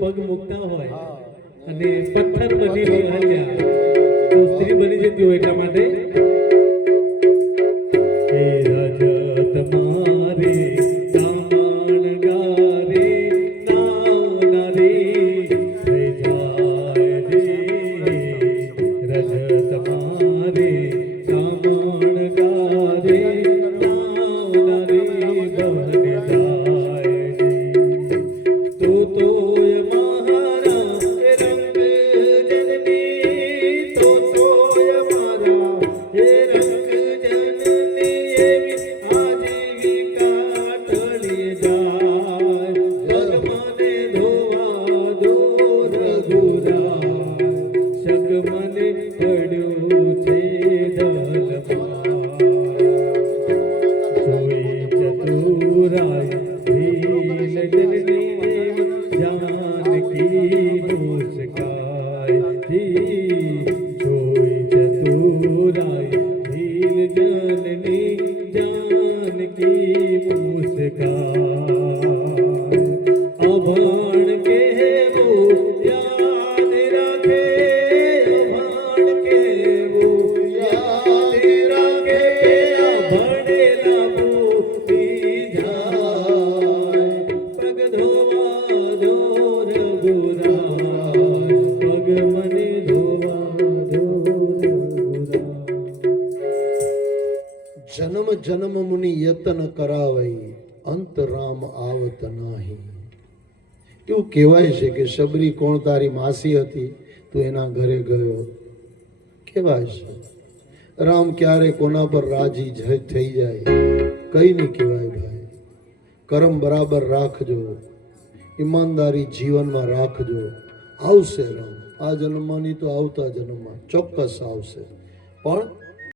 પગ મૂકતા હોય અને પથ્થર બની હોય અહલ્યા તો સ્ત્રી બની જતી હોય એટલા માટે હે રજત મારે તામણ ગારે નાવના રે થઈ જાય રે રજત મારે તામણ ગારે નાવના રે બને જાય તો જન્મ જન્મ મુનિ યતન કરાવઈ અંત રામ આવત નાહી. એવું કહેવાય છે કે શબરી કોણ તારી માસી હતી, તું એના ઘરે ગયો. કહેવાય છે રામ ક્યારે કોના પર રાજી થઈ જાય કઈ નહીં કહેવાય ભાઈ. કર્મ બરાબર રાખજો, ઈમાનદારી જીવનમાં રાખજો, આવશે રામ. આ જન્મમાં નહીં તો આવતા જન્મમાં ચોક્કસ આવશે. પણ